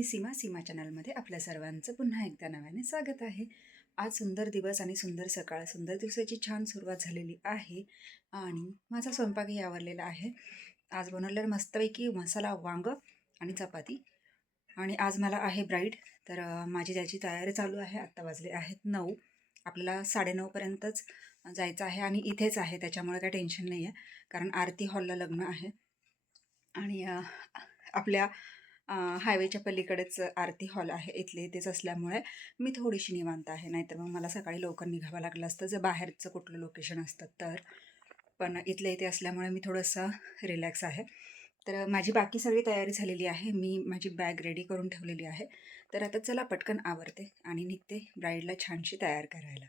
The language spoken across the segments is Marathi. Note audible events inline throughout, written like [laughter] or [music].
मी सीमा सीमा चॅनलमध्ये आपल्या सर्वांचं पुन्हा एकदा नव्याने स्वागत आहे. आज सुंदर दिवस आणि सुंदर सकाळ सुंदर दिवसाची छान सुरुवात झालेली आहे आणि माझा स्वयंपाकही आवरलेला आहे. आज बनवलेलं मस्तपैकी मसाला वांग आणि चपाती आणि आज मला आहे ब्राईड तर माझी त्याची तयारी चालू आहे. आत्ता वाजले आहेत नऊ. आपल्याला साडेनऊपर्यंतच जायचं आहे आणि इथेच आहे. त्याच्यामुळे काही टेन्शन नाही आहे कारण आरती हॉलला लग्न आहे. आणि आपल्या हायवेच्या पलीकडेच आरती हॉल आहे. इथले इथेच असल्यामुळे मी थोडीशी निवांत आहे. नाहीतर मग मला सकाळी लवकर निघावं लागलं असतं. जर बाहेरचं कुठलं लोकेशन असतं तर. पण इथल्या इथे असल्यामुळे मी थोडंसं रिलॅक्स आहे. तर माझी बाकी सगळी तयारी झालेली आहे. मी माझी बॅग रेडी करून ठेवलेली आहे. तर आता चला पटकन आवरते आणि निघते ब्राईडला छानशी तयार करायला.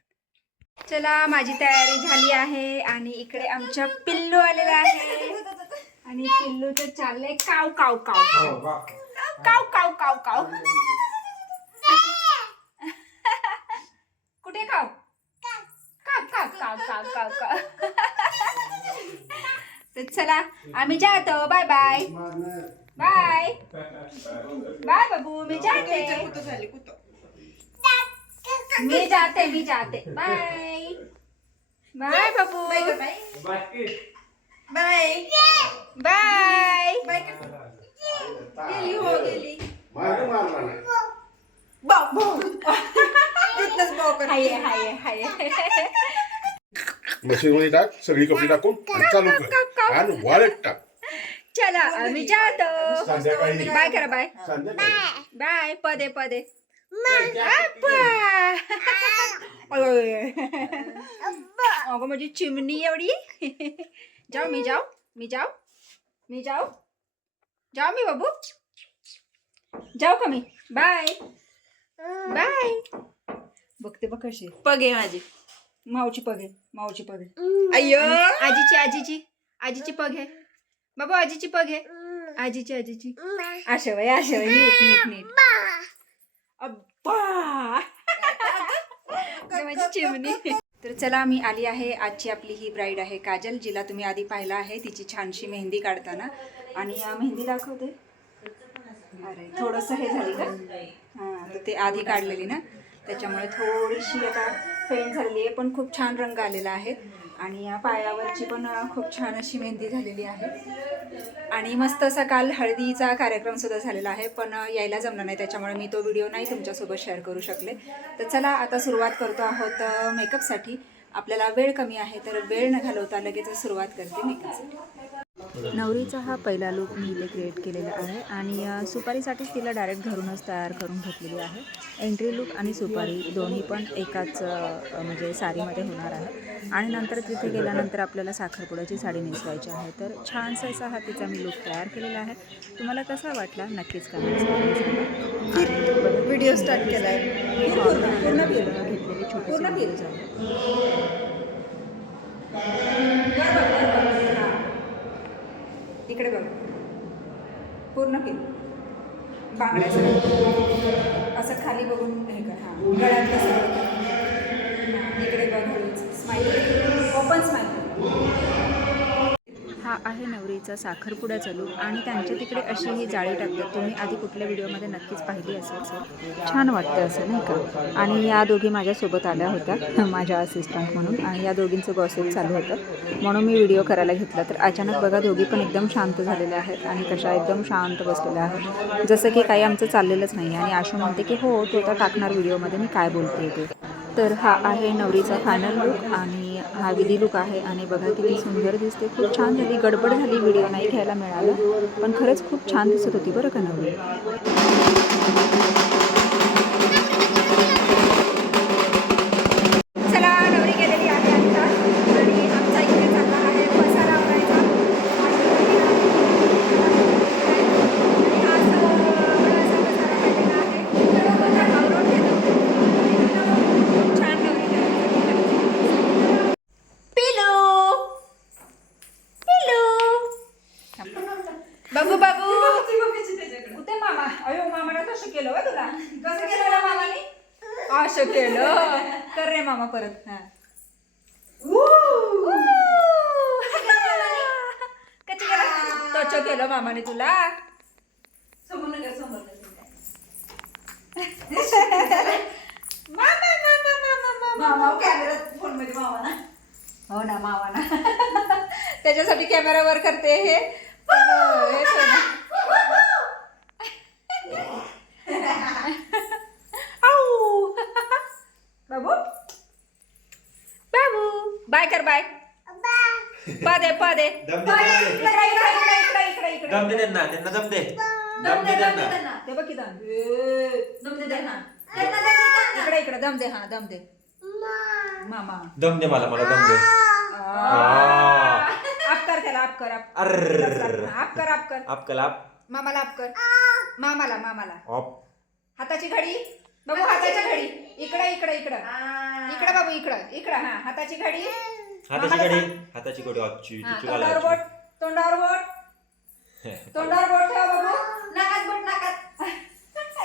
चला माझी तयारी झाली आहे आणि इकडे आमच्या पिल्लू आलेला आहे. आणि पिल्लूचं चाललंय काव काव काव. हो, काव काव काव काव कुठे काव काव काव काव काव काव काव तर चला आम्ही जातो बाय बाय बाय बाय बाबू मी जाते मी जाते मी जाते बाय बाय बाबू बाय बाय गेली हो मारला नाही तिथनंच बाव कर हाय हाय हाय. मशीनमध्ये टाक सगळी कपडे टाकून आणि चालू कर. आणि वाळत टाक. चला आम्ही जातो. संध्याकाळी. बाय करा बाय. संध्याकाळी. बाय पदे पदे. अगं माझी चिमणी एवढी. जाऊ मी जाऊ मी जाऊ मी जाऊ. जाऊ मी बाबू. जाऊ का मी? बाय बाय बघते बघ कशी पगे माझी. मावची पगे मावची पगे अय्यो. आजीची आजीची. आजीची पग आहे. बाबा आजीची पग आहे. आजीची आजीची. अशा वय अशा वय नीट नीट नीट. अब्बा. [laughs] माझी चिमणी. तर चला मी आली आहे. आजची आपली ही ब्राईड आहे काजल जिला तुम्ही आधी पाहिला आहे. तिची छानशी मेहंदी काढताना. आणि मेहंदी दाखवते. अरे थोडंसं हे झाली का? हां तर ते आधी काढलेली ना? त्याच्यामुळे थोडीशी आता फेंट झालेली आहे पण खूप छान रंग आलेला आहे. आणि या पायावरची पण खूप छान अशी मेहंदी झालेली आहे. आणि मस्त असा काल हळदीचा कार्यक्रम सुद्धा झालेला आहे पण यायला जमलं नाही. त्याच्यामुळे मी तो व्हिडिओ नाही तुमच्यासोबत शेअर करू शकले. तर चला आता सुरुवात करतो आहोत मेकअपसाठी. आपल्याला वेळ कमी आहे तर वेळ न घालवता लगेच सुरुवात करते मेकअपसाठी. नवरीचा हा पहिला लूक मी इथे क्रिएट केलेला आहे आणि सुपारीसाठीच तिला डायरेक्ट घरूनच तयार करून घेतलेली आहे. एंट्री लूक आणि सुपारी दोन्ही पण एकाच म्हणजे साडीमध्ये होणार आहे. आणि नंतर तिथे गेल्यानंतर आपल्याला साखरपुड्याची साडी नेसवायची आहे. तर छानसा असा हा तिचा मी लूक तयार केलेला आहे. तुम्हाला कसा वाटला? नक्कीच कमेंट्स व्हिडिओ स्टार्ट केलाय. पूर्ण पूर्ण फिर घेतलेली छोटी पूर्ण फिर. इकडे बघ. पूर्ण की. बांगड्याचं. असं खाली बघून हे कर. हां. गळ्यात हां, इकडे बघ. हळूच स्माईल. Open smile. हा आहे नवरीचा साखरपुड्याचा लूक आणि त्यांच्या तिकडे अशी ही जाळी टाकतात तुम्ही आधी कुठल्या व्हिडिओमध्ये नक्कीच पाहिली असेल सर छान वाटतं असं नाही का? आणि या दोघी माझ्यासोबत आल्या होत्या [laughs] माझ्या असिस्टंट म्हणून. आणि या दोघींचं गॉसिप चालू होतं. म्हणून मी व्हिडिओ करायला घेतला तर अचानक बघा दोघी पण एकदम शांत झालेल्या आहेत आणि कशा एकदम शांत बसलेल्या आहेत. जसं की काही आमचं चाललेलंच नाही आणि आशू म्हणते की हो तो आता टाकणार व्हिडिओमध्ये मी काय बोलते ते. तर हा आहे नवरीचा फायनल लुक आणि हा विधी लुक आहे आणि बघा किती सुंदर दिसते. खूप छान झाली. गडबड झाली. व्हिडिओ नाही घ्यायला मिळाला. पण खरंच खूप छान दिसत होती बरं का नवरी? शिकवलं मामाने तुला. समोर नका समोर मामा मामा मामा मामा कॅमेरा हो, फोनमध्ये मावा ना हो ना मावा ना त्याच्यासाठी कॅमेरा वर करते हे. बाबू. बाबू बाय कर बाय पा दे पा दे दम दे, पा दे. दम दे. इकडे, इकडे, इकडे, इकडे, इकडे, इकडे. दम दे त्यांना त्यांना दम दे. दम दम दे दे दम दे त्यांना. त्यांना. ते बघ किती दम. दे दे हा त्यांना दे, त्यांना. इकडे इकडे दम दे हा दम दे. मामा. दम दे मला मला दम दे. आप कर त्याला आप कर आप. अर्र. आप कर आप कर. आप मामाला आप कर. मामाला मामाला. ऑप हाताची घडी. बाबू हाताची घडी. इकडे इकडे इकडे. इकडे बाबू इकडे. इकडे हा हाताची घडी. हाताची घडी सांग. हाताची घडी आजची हा, तिची तोंडावर बोट. तोंडावर बोट. [laughs] तोंडावर बोट ठेव बाबू. नाकात बोट नाकात.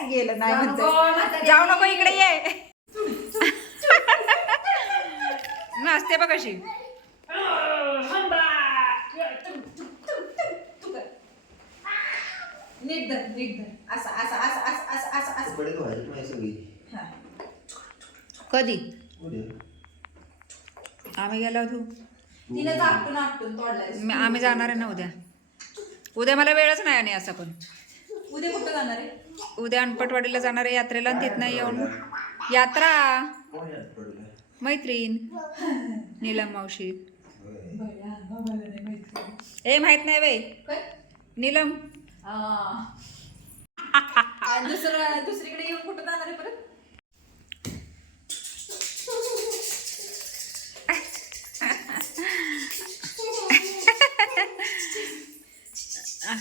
[laughs] गेलं नाही म्हणते जाऊ नको इकडे ये. [laughs] नसते बघ कशी. नीट धर नीट धर. असं असं असं असं असं असं सगळी. हा. कधी? उद्या. आम्ही गेलो तिने तोडलाय. मी- आम्ही जाणार आहे ना उद्या. उद्या मला वेळच नाही आणि असं पण. उद्या कुठं जाणार आहे? उद्या अनपटवाडीला जाणार आहे यात्रेला आणि तिथनं येऊन. यात्रा? मैत्रीण. नीलम मावशी. ए माहीत नाही बाई. नीलम. दुसरं दुसरीकडे येऊन कुठं जाणार आहे परत?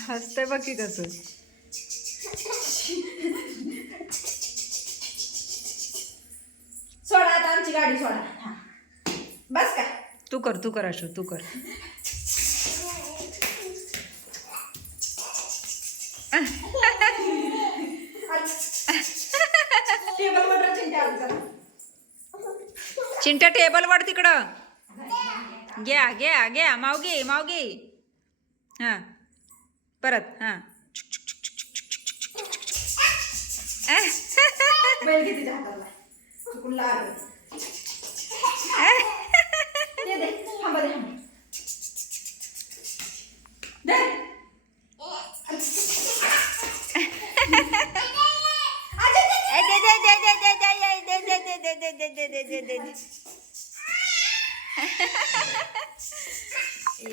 हसते बघ की कसं. सोडा आता आमची गाडी सोडा. हा. बस का? तू कर तू कर अशू तू कर. चिंट्या टेबल वर तिकडं. घ्या घ्या घ्या मावगे मावगे. हां परत हां. बैल किती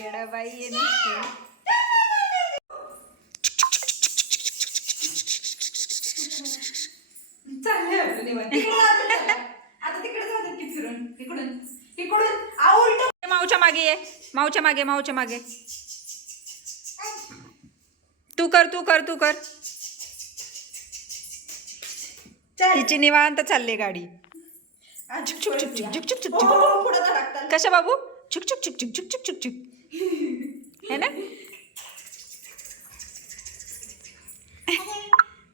येडाबाई ये नुसती चाललंय आपलं निवांत. तिकडं जातो त्याला. आता तिकडे जातात की फिरून इकडून इकडून आ उलट माऊच्या मागे ये माऊच्या मागे माऊच्या मागे तू कर तू कर तू कर तिची निवांत चालली गाडी छुक, छुक, छुक, छुक, छुक, छुक. पुढे धडकतात कशा बाबू छुक छुक छुक छुक छुक छुक छुक छुक है ना?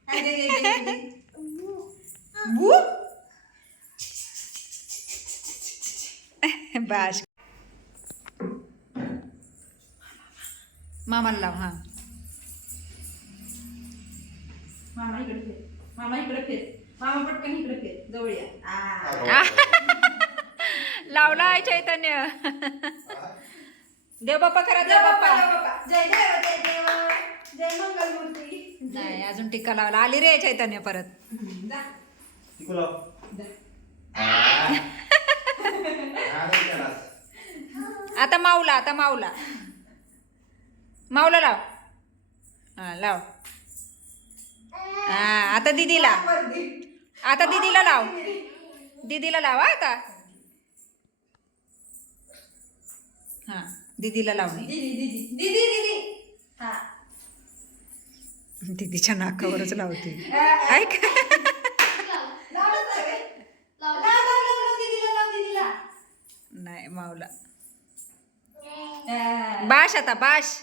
अरे, रे, रे, रे, रे. बू? बाश। मामाला लाव हा. मामा इकडे फिर. मामा इकडे फिर. मामा पटकन इकडे फिर. जवळ या. आ. लावला आहे चैतन्य. देव बाप्पा करा जय देव बाप्पा जय बाप्पा. जय देव जय देव. जय मंगलमूर्ती. नाही अजून टिक्का लावला आली रे चैतन्य परत. जा. लाव. नाही. आता माऊला आता माऊला. माऊला लाव. हा लाव. हा आता दिदीला. आता दिदीला लाव. दिदीला लाव हा आता. हा. दीदीला लावणे. दीदीच्या नाकावरच लावते. ऐक. नाही मावला. बाश आता बाश.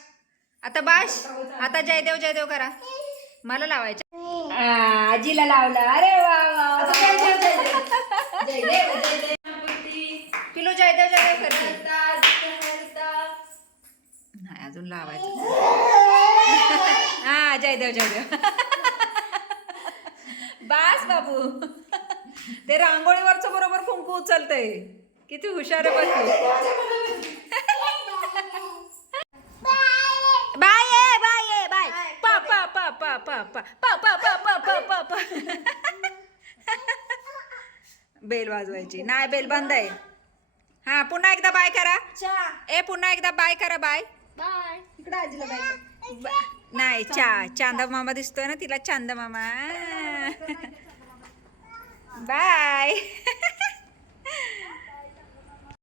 आता बाश. आता जयदेव जयदेव करा. मला लावायचं. आजीला लावला. अरे वा पिलू जयदेव जयदेव करा. अजून लावायचं. हा जयदेव जयदेव. बास बाबू. ते रांगोळीवरचं बरोबर कुंकू उचलतंय. किती हुशार बघ बेल वाजवायची. नाही बेल बंद आहे. हा पुन्हा एकदा बाय करा. ए पुन्हा एकदा बाय करा बाय. बाय इकडे आजीला बाय नाही चा चांदा मामा दिसतोय ना तिला चांदा मामा बाय